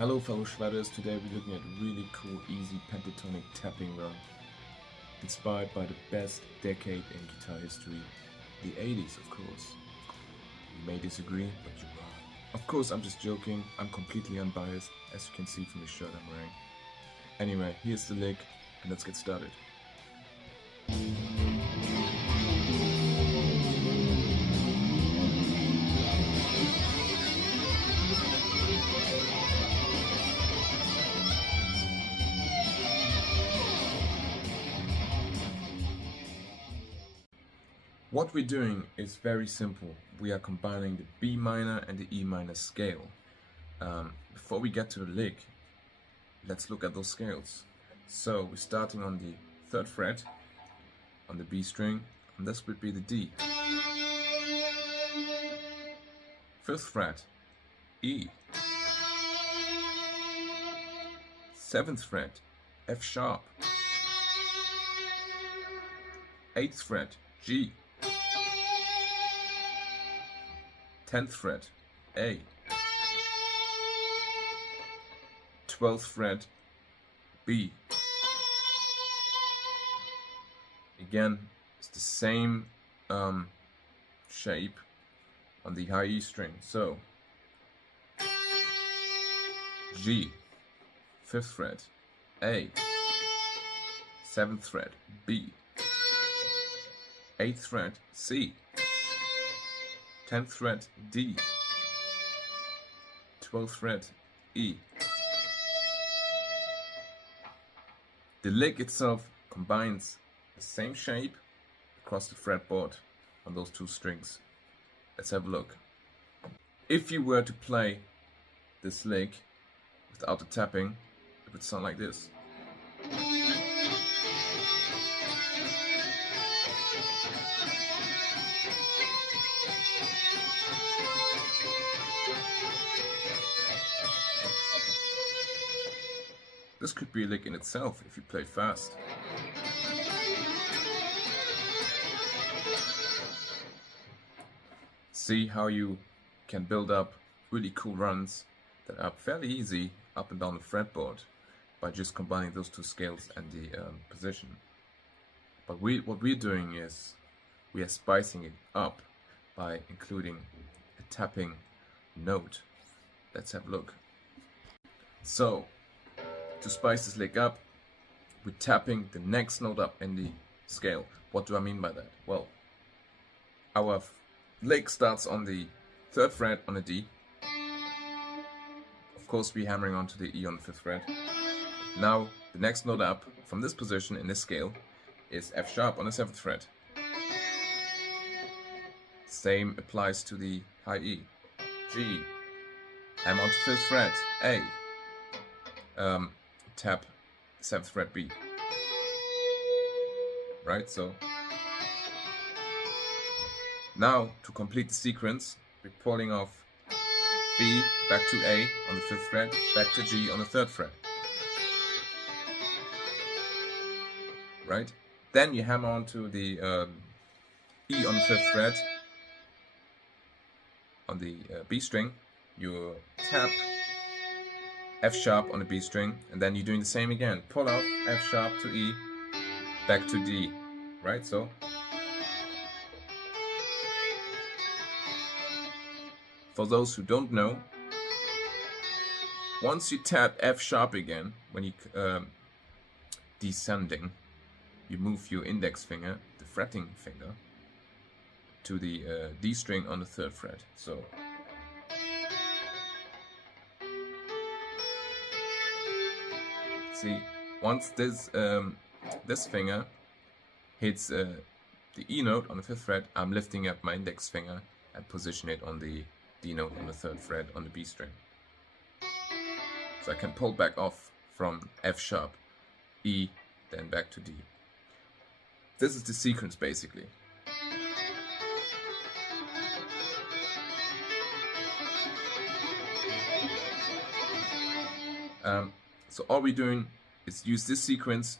Hello fellow Shredders, today we're looking at a really cool easy pentatonic tapping run inspired by the best decade in guitar history, the 80s of course. You may disagree, but you're wrong. Of course I'm just joking, I'm completely unbiased as you can see from the shirt I'm wearing. Anyway, here's the lick and let's get started. What we're doing is very simple. We are combining the B minor and the E minor scale. Before we get to the lick, let's look at those scales. So we're starting on the 3rd fret, on the B string, and this would be the D. 5th fret, E. 7th fret, F sharp. 8th fret, G. 10th fret, A. 12th fret, B. Again, it's the same shape on the high E string. So G, 5th fret, A. 7th fret, B. 8th fret, C. 10th fret, D. 12th fret, E. The lick itself combines the same shape across the fretboard on those two strings. Let's have a look. If you were to play this lick without the tapping, it would sound like this. This could be a lick in itself if you play fast. See how you can build up really cool runs that are fairly easy up and down the fretboard by just combining those two scales and the position. But what we're doing is we are spicing it up by including a tapping note. Let's have a look. So, to spice this lick up, we're tapping the next note up in the scale. What do I mean by that? Well, our lick starts on the 3rd fret on a D. Of course, we're hammering onto the E on the 5th fret. Now, the next note up from this position in this scale is F sharp on the 7th fret. Same applies to the high E. G, hammer onto 5th fret, A. Tap 7th fret B. Right, so now to complete the sequence, we're pulling off B back to A on the 5th fret, back to G on the 3rd fret. Right? Then you hammer onto the E on the 5th fret on the B string. You tap F sharp on the B string, and then you're doing the same again. Pull off F sharp to E, back to D, right? So for those who don't know, once you tap F sharp again, when you descending, you move your index finger, the fretting finger, to the D string on the 3rd fret. So see, once this finger hits the E note on the 5th fret, I'm lifting up my index finger and position it on the D note on the 3rd fret on the B string. So I can pull back off from F sharp, E, then back to D. This is the sequence basically. So all we're doing is use this sequence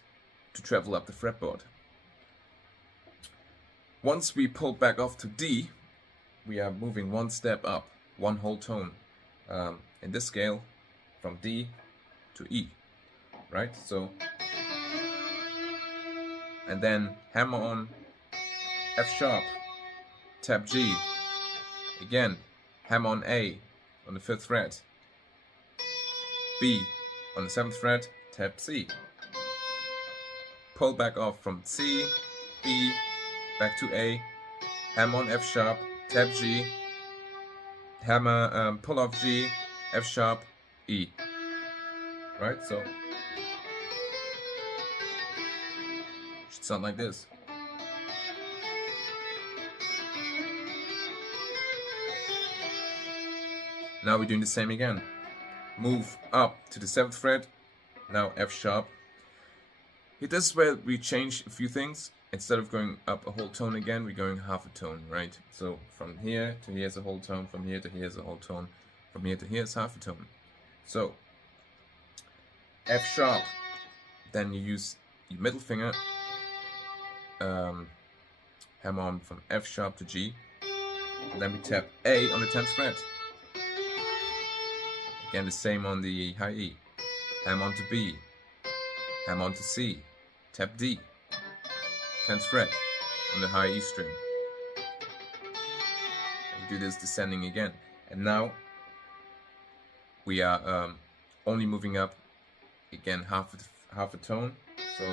to travel up the fretboard. Once we pull back off to D, we are moving one step up, one whole tone. In this scale, from D to E, right? So, and then hammer on F sharp, tap G, again, hammer on A on the 5th fret, B on the 7th fret, tap C, pull back off from C, B, back to A, hammer on F sharp, tap G, hammer, pull off G, F sharp, E, right? So, should sound like this. Now we're doing the same again. Move up to the 7th fret, now F sharp. Here, this is where we change a few things. Instead of going up a whole tone again, we're going half a tone, right? So from here to here is a whole tone, from here to here is a whole tone, from here to here is half a tone. So F sharp, then you use your middle finger, hammer on from F sharp to G, and then we tap A on the 10th fret. Again, the same on the high E. Hammer on to B, hammer on to C, tap D, 10th fret on the high E string. And do this descending again. And now we are only moving up again half a tone. So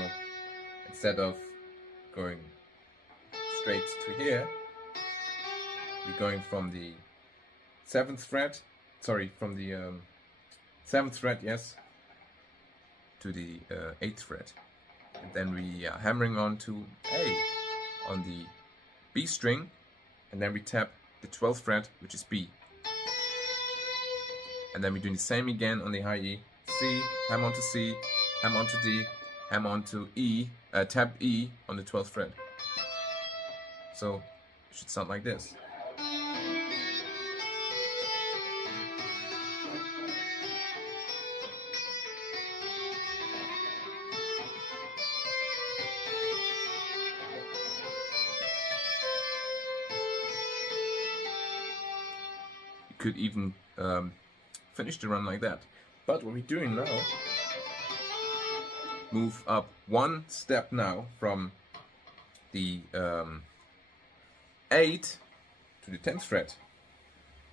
instead of going straight to here, we're going from the 7th fret, sorry, from the 7th fret, yes, to the 8th fret. And then we are hammering on to A on the B string, and then we tap the 12th fret, which is B. And then we're doing the same again on the high E. C, hammer on to C, hammer on to D, hammer on to E, tap E on the 12th fret. So it should sound like this. Could even finish the run like that. But what we're doing now, move up one step now from the 8 to the 10th fret,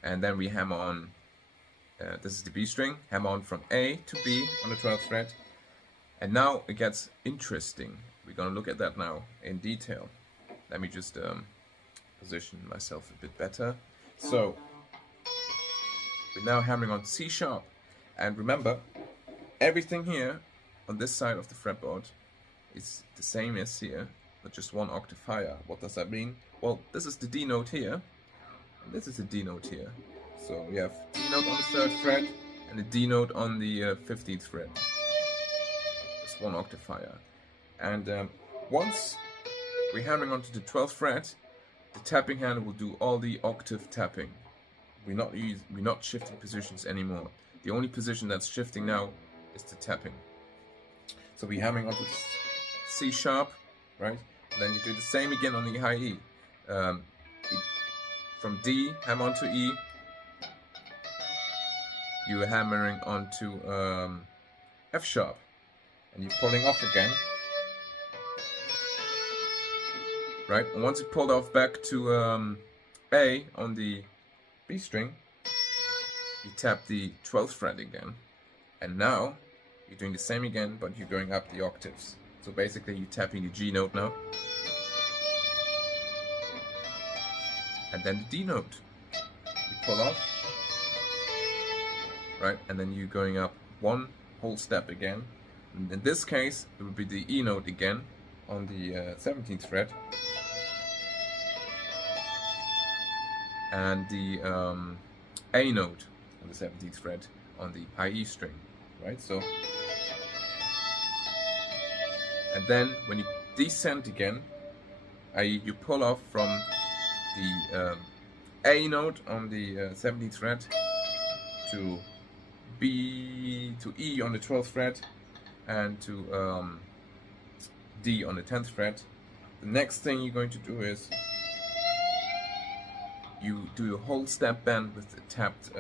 and then we hammer on, this is the B string, hammer on from A to B on the 12th fret, and now it gets interesting. We're gonna look at that now in detail. Let me just position myself a bit better. So we're now hammering on C sharp, and remember, everything here on this side of the fretboard is the same as here, but just one octave higher. What does that mean? Well, this is the D note here, and this is the D note here. So we have D note on the 3rd fret and the D note on the 15th fret. It's one octave higher. And once we're hammering onto the 12th fret, the tapping hand will do all the octave tapping. We're not shifting positions anymore. The only position that's shifting now is the tapping. So we're hammering onto C sharp, right? And then you do the same again on the high E. From D, hammer onto E. You're hammering onto F sharp, and you're pulling off again, right? And once you pulled off back to A on the B string, you tap the 12th fret again, and now you're doing the same again, but you're going up the octaves. So basically you're tapping the G note now, and then the D note. You pull off, right, and then you're going up one whole step again. And in this case, it would be the E note again on the 17th fret, and the A note on the 17th fret on the high E string, right? So, and then when you descend again, i.e. you pull off from the A note on the 17th fret to B to E on the 12th fret and to D on the 10th fret. The next thing you're going to do is you do a whole step bend with the tapped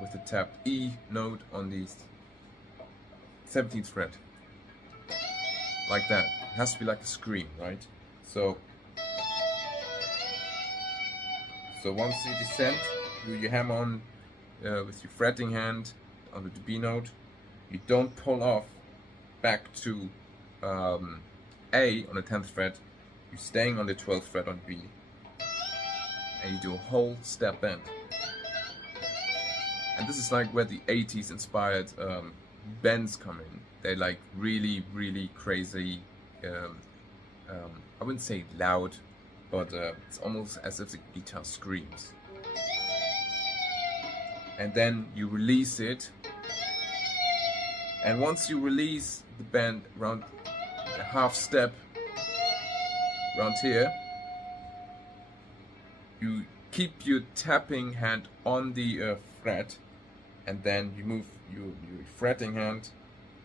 with the tapped E note on the 17th fret. Like that. It has to be like a scream, right? So once you descend, you hammer on with your fretting hand on the B note. You don't pull off back to A on the 10th fret. You're staying on the 12th fret on B, and you do a whole step bend. And this is like where the 80s inspired bends come in. They're like really, really crazy. I wouldn't say loud, but it's almost as if the guitar screams. And then you release it. And once you release the bend around a half step around here, you keep your tapping hand on the fret, and then you move your fretting hand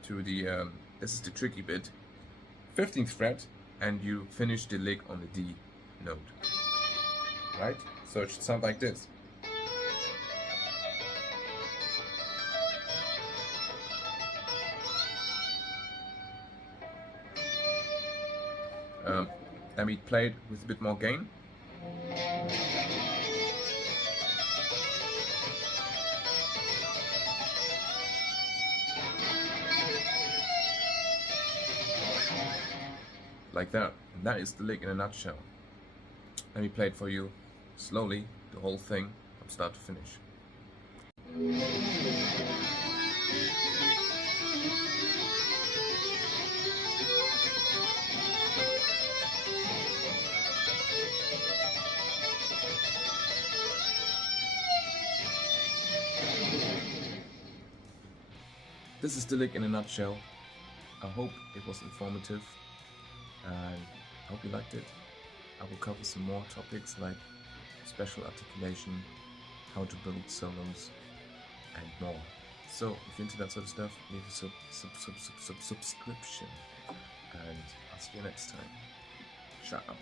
to the this is the tricky bit, 15th fret, and you finish the lick on the D note, right? So it should sound like this. Let me play it with a bit more gain. Like that. And that is the lick in a nutshell. Let me play it for you slowly, the whole thing, from start to finish. This is the lick in a nutshell. I hope it was informative, and I hope you liked it. I will cover some more topics like special articulation, how to build solos, and more. So if you're into that sort of stuff, leave a subscription, and I'll see you next time. Ciao.